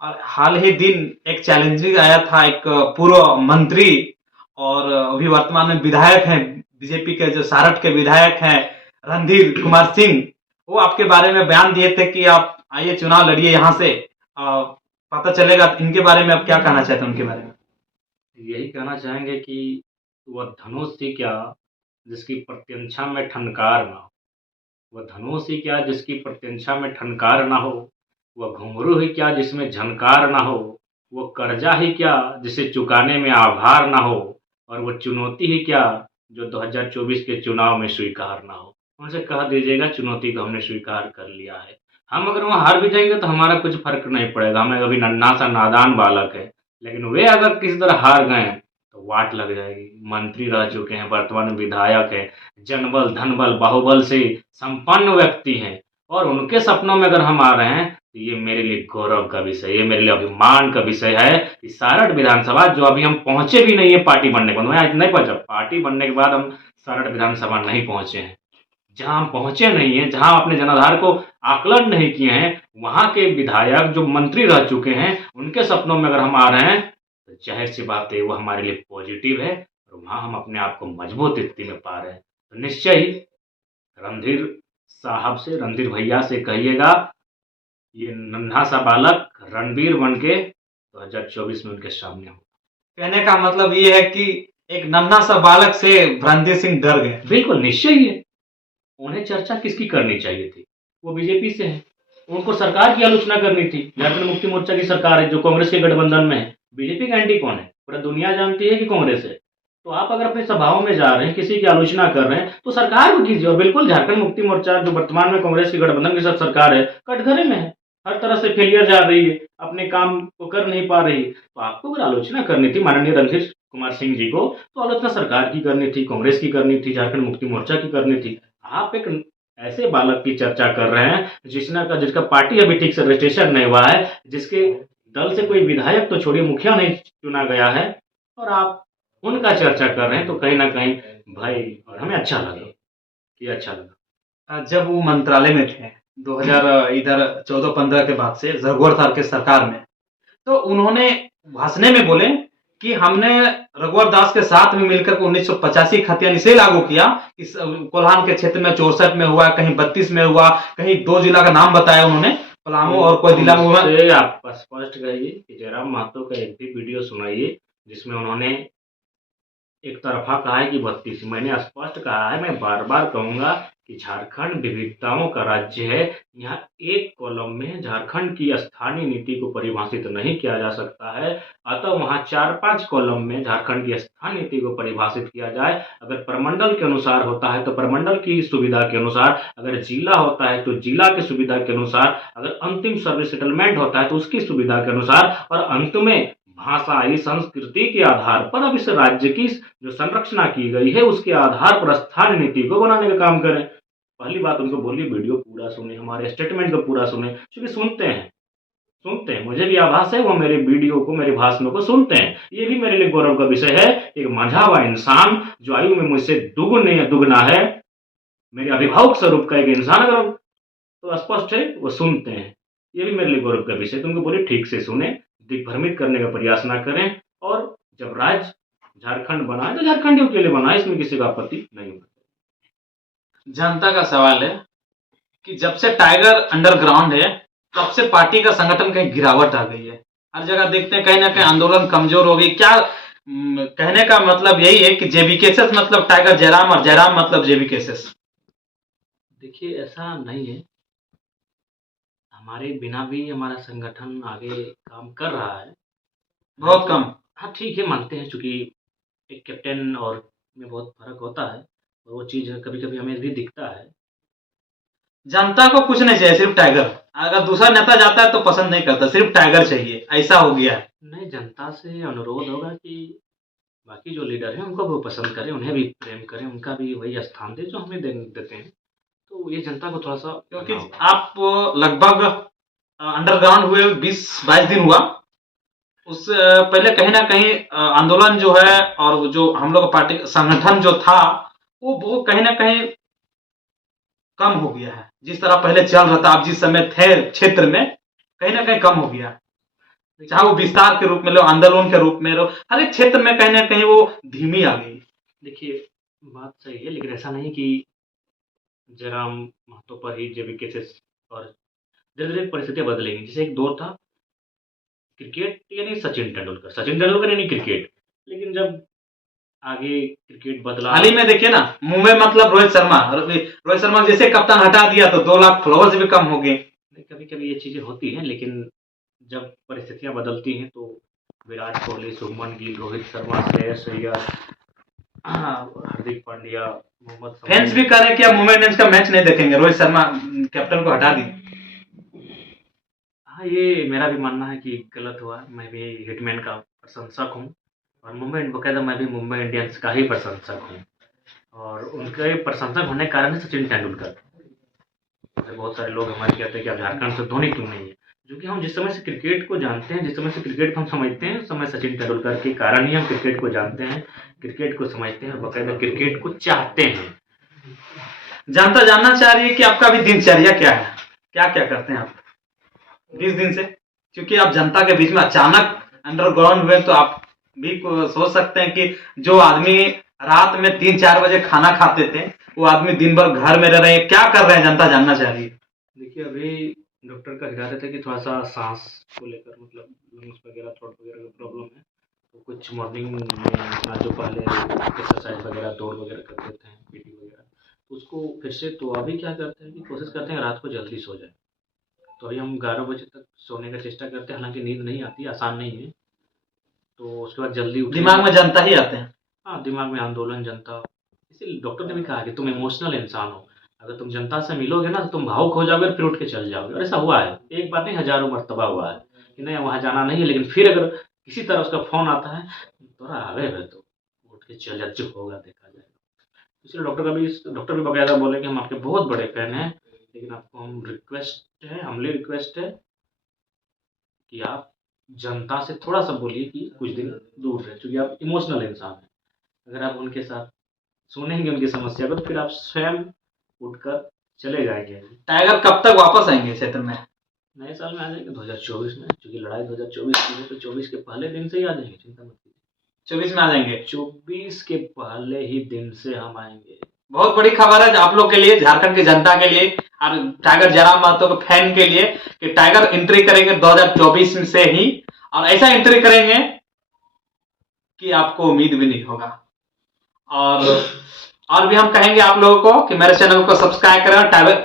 और हाल ही दिन एक चैलेंजिंग आया था, एक पूर्व मंत्री और अभी वर्तमान में विधायक हैं, बीजेपी के जो सारठ के विधायक हैं, रणधीर कुमार सिंह। वो आपके बारे में बयान दिए थे कि आप आइए चुनाव लड़िए यहाँ से, पता चलेगा। इनके बारे में आप क्या कहना चाहते हैं, उनके बारे में? यही कहना चाहेंगे कि वह धनुष ही क्या जिसकी प्रत्यंछा में ठनकार ना हो। वह धनुष ही क्या जिसकी प्रत्यंछा में ठनकार ना हो। वह घुंघरू ही क्या जिसमें झनकार ना हो। वह कर्जा ही क्या जिसे चुकाने में आभार ना हो। और वह चुनौती ही क्या जो 2024 के चुनाव में स्वीकार ना हो। उनसे कह दीजिएगा चुनौती को हमने स्वीकार कर लिया है। हम अगर वहाँ हार भी जाएंगे तो हमारा कुछ फर्क नहीं पड़ेगा, हमें अभी नन्हा सा नादान बालक है। लेकिन वे अगर किसी तरह हार गए तो वाट लग जाएगी। मंत्री रह चुके हैं, वर्तमान में विधायक है, जनबल धनबल बाहुबल से संपन्न व्यक्ति हैं, और उनके सपनों में अगर हम आ रहे हैं तो ये मेरे लिए गौरव का विषय, ये मेरे लिए अभिमान का विषय है कि सारठ विधानसभा, जो अभी हम पहुंचे भी नहीं है पार्टी बनने के बाद, मैं आज नहीं पहुंचा, पार्टी बनने के बाद हम सारठ विधानसभा नहीं पहुंचे हैं। जहां हम पहुंचे नहीं है, जहां अपने जनाधार को आकलन नहीं किए हैं, वहां के विधायक जो मंत्री रह चुके हैं, उनके सपनों में अगर हम आ रहे हैं तो जाहिर सी बात है वो हमारे लिए पॉजिटिव है, और वहां हम अपने आप को मजबूत स्थिति में पा रहे हैं। तो निश्चय ही रणधीर साहब से, रणधीर भैया से कहिएगा, ये नन्हा सा बालक रणबीर बन के 2024 में उनके सामने हो। कहने का मतलब ये है कि एक नन्हा सा बालक से रणधीर सिंह डर गए। बिल्कुल निश्चय ही है। उन्हें चर्चा किसकी करनी चाहिए थी? वो बीजेपी से है, उनको सरकार की आलोचना करनी थी। झारखंड मुक्ति मोर्चा की सरकार है जो कांग्रेस के गठबंधन में है। बीजेपी का एंटी कौन है? पूरा दुनिया जानती है कि कांग्रेस है। तो आप अगर अपनी सभाओं में जा रहे हैं, किसी की आलोचना कर रहे हैं, तो सरकार को कीजिए। और बिल्कुल झारखंड मुक्ति मोर्चा जो वर्तमान में कांग्रेस के गठबंधन के साथ सरकार है, कटघरे में है, हर तरह से फेलियर जा रही है, अपने काम को कर नहीं पा रही। तो आपको अगर आलोचना करनी थी माननीय रणधीर कुमार सिंह जी को, तो आलोचना सरकार की करनी थी, कांग्रेस की करनी थी, झारखंड मुक्ति मोर्चा की करनी थी। आप एक ऐसे बालक की चर्चा कर रहे हैं जिसका पार्टी अभी ठीक से रजिस्ट्रेशन नहीं हुआ है, जिसके दल से कोई विधायक तो छोड़िए मुखिया नहीं चुना गया है, और आप उनका चर्चा कर रहे हैं। तो कहीं ना कहीं भाई, और हमें अच्छा लगा, ये अच्छा लगा। जब वो मंत्रालय में थे 2000 इधर 14-15 के बाद से रघुवर सर के सरकार में, तो उन्होंने भाषण में बोले कि हमने रघुवर दास के साथ में मिलकर 1985 खतियान इसे लागू किया। इस कोल्हान के क्षेत्र में 64 में हुआ, कहीं 32 में हुआ, कहीं 2 जिला का नाम बताया उन्होंने, पलामू और कोई जिला में हुआ। आप स्पष्ट कहिए कि जयराम महतो का एक भी वीडियो सुनाइए जिसमें उन्होंने एक तरफा कहा है कि 32। मैंने स्पष्ट कहा है, मैं बार बार कहूंगा कि झारखंड विविधताओं का राज्य है। यहाँ एक कॉलम में झारखंड की स्थानीय नीति को परिभाषित नहीं किया जा सकता है, अतः वहाँ 4-5 कॉलम में झारखंड की स्थानीय नीति को परिभाषित किया जाए। अगर प्रमंडल के अनुसार होता है तो प्रमंडल की सुविधा के अनुसार, अगर जिला होता है तो जिला की सुविधा के अनुसार, अगर अंतिम सर्विस सेटलमेंट होता है तो उसकी सुविधा के अनुसार, और अंत में भाषाई संस्कृति के आधार पर अब इस राज्य की जो संरचना की गई है उसके आधार पर स्थानीय नीति को बनाने का काम करें। पहली बात उनको बोलिए वीडियो पूरा सुने, हमारे स्टेटमेंट को पूरा सुने, क्योंकि सुनते हैं, मुझे भी आभास है वो मेरे वीडियो को, मेरे भाषणों को सुनते हैं। ये भी मेरे लिए गौरव का विषय है। एक मंझा हुआ इंसान जो आयु में मुझसे दुगना है, मेरे अभिभावक स्वरूप का एक इंसान, अगर तो स्पष्ट है वो सुनते हैं। ये भी मेरे लिए गौरव का विषय। तुमको बोलिए ठीक से सुने, दिग्भ्रमित करने का प्रयास ना करें, और जब राज्य झारखंड बना है तो झारखंडियों के लिए बना है, इसमें किसी का आपत्ति नहीं होगा। जनता का सवाल है कि जब से टाइगर अंडरग्राउंड है तब से पार्टी का संगठन कहीं गिरावट आ गई है। हर जगह देखते हैं कहीं ना कहीं आंदोलन कमजोर हो गई। क्या कहने का मतलब यही है कि जेबीकेएसएस मतलब टाइगर जयराम और जयराम मतलब जेबीकेएसएस? देखिए ऐसा नहीं है, हमारे बिना भी हमारा संगठन आगे काम कर रहा है, बहुत कम। हाँ ठीक है, मानते हैं, चूंकि एक कैप्टन और में बहुत फर्क होता है, और वो चीज़ कभी कभी हमें भी दिखता है। जनता को कुछ नहीं चाहिए, सिर्फ टाइगर। अगर दूसरा नेता जाता है तो पसंद नहीं करता, सिर्फ टाइगर चाहिए, ऐसा हो गया है। नहीं, जनता से अनुरोध होगा कि बाकी जो लीडर हैं उनको भी पसंद करें, उन्हें भी प्रेम करें, उनका भी वही स्थान दें जो हमें देते हैं। तो ये जनता को थोड़ा सा, क्योंकि आप लगभग अंडरग्राउंड हुए 20-22 दिन हुआ, उस पहले कहीं ना कहीं आंदोलन जो है और जो हम लोग पार्टी संगठन जो था वो कहीं ना कहीं कम हो गया है। जिस तरह पहले चल रहा था, आप जिस समय थे क्षेत्र में, कहीं ना कहीं कम हो गया। चाहे वो विस्तार के रूप में लो, आंदोलन के रूप में लो, हर एक क्षेत्र में कहीं ना कहीं वो धीमी आ गई। देखिए, बात सही है, लेकिन ऐसा नहीं कि जयराम महतो पर ही जेबी केसेस और धीरे-धीरे परिस्थितियाँ बदलेंगी। जैसे एक दौर था क्रिकेट यानी सचिन तेंदुलकर यानी क्रिकेट। लेकिन जब आगे क्रिकेट बदला, हाल ही में देखिए ना, मुंबई मतलब रोहित शर्मा जैसे कप्तान हटा दिया तो 2 लाख फॉलोअर्स भी कम हो गए। कभी-कभी ये चीज़ें होती हैं, लेकिन जब परिस्थितियाँ बदलती हैं तो विराट कोहली, शुभमन गिल, रोहित शर्मा, श्रेयस अय्यर, हार्दिक पांड्या, मोहम्मद फैंस शमी। भी कह रहे हैं कि अब मुंबई इंडियंस का मैच नहीं देखेंगे, रोहित शर्मा कैप्टन को हटा दी। हाँ, ये मेरा भी मानना है कि गलत हुआ। मैं भी हिटमैन का प्रशंसक हूँ और बाकायदा मैं भी मुंबई इंडियंस का ही प्रशंसक हूँ और उनके प्रशंसक होने के कारण है सचिन तेंदुलकर। जैसे बहुत सारे लोग हमारे कहते हैं कि अब झारखंड से धोनी क्यों नहीं है? क्योंकि हम जिस समय से क्रिकेट को जानते हैं, जिस समय से क्रिकेट को हम समझते हैं, उस समय सचिन तेंदुलकर के कारण ही हम क्रिकेट को जानते हैं, क्रिकेट को समझते हैं और बाकायदा क्रिकेट को चाहते हैं। जनता जानना चाह रही है कि आपका अभी दिनचर्या क्या है, क्या-क्या करते हैं आप 20 दिन से? क्योंकि आप जनता के बीच में अचानक अंडरग्राउंड हुए तो आप भी सोच सकते हैं कि जो आदमी रात में 3-4 बजे खाना खाते थे, वो आदमी दिन भर घर में रह रहे हैं, क्या कर रहे हैं जनता जानना चाह रही है। देखिए, अभी डॉक्टर का हिदायत है कि थोड़ा-सा साँस को लेकर मतलब लंग्स वगैरह, थ्रोट वगैरह का प्रॉब्लम है। तो कुछ मॉर्निंग में अपना जो पहले एक्सरसाइज़ वगैरह, दौड़ वगैरह करते थे, पीटी वगैरह, तो उसको फिर से तो अभी क्या करते हैं कि कोशिश करते हैं रात को जल्दी सो जाएँ। तो अभी हम 11 बजे तक सोने का चेष्टा करते हैं, हालाँकि नींद नहीं आती, आसान नहीं है। तो उसके बाद जल्दी उठें। दिमाग में जनता ही आते हैं। हाँ, दिमाग में आंदोलन, जनता। इसीलिए डॉक्टर ने भी कहा कि तुम इमोशनल इंसान हो। अगर तुम जनता से मिलोगे ना तो तुम भावुक हो जाओगे और फिर उठ के चले जाओगे और ऐसा हुआ है। एक बार नहीं हज़ारों मर्तबा हुआ है कि नहीं वहाँ जाना नहीं है, लेकिन फिर अगर किसी तरह उसका फ़ोन आता है, "तोरा आवे है तो उठ के चल जा, जो होगा देखा जाएगा।" इसलिए डॉक्टर भी बाकायदा बोले कि हम आपके बहुत बड़े फ़ैन हैं, लेकिन आपको हम्बली रिक्वेस्ट है कि आप जनता से थोड़ा-सा बोलिए कि कुछ दिन दूर रहें, क्योंकि आप इमोशनल इंसान हैं। अगर आप उनके साथ सुनेंगे उनकी समस्या को तो फिर आप स्वयं उठकर चले जाएँगे। टाइगर कब तक वापस आएंगे क्षेत्र में? नए साल में आ जाएँगे 2024 में, क्योंकि लड़ाई 2024 की है तो 24 के पहले दिन से ही आ जाएँगे, चिंता मत कीजिए। 24 में आ जाएंगे। 24 के पहले ही दिन से हम आएँगे। बहुत बड़ी खबर है आप लोग के लिए, झारखंड की जनता के लिए और टाइगर जयराम महतो के फैन के लिए कि टाइगर एंट्री करेंगे 2024 से ही, और ऐसा एंट्री करेंगे कि आपको उम्मीद भी नहीं होगा। और भी हम कहेंगे आप लोगों को कि मेरे चैनल को सब्सक्राइब करें, टाइगर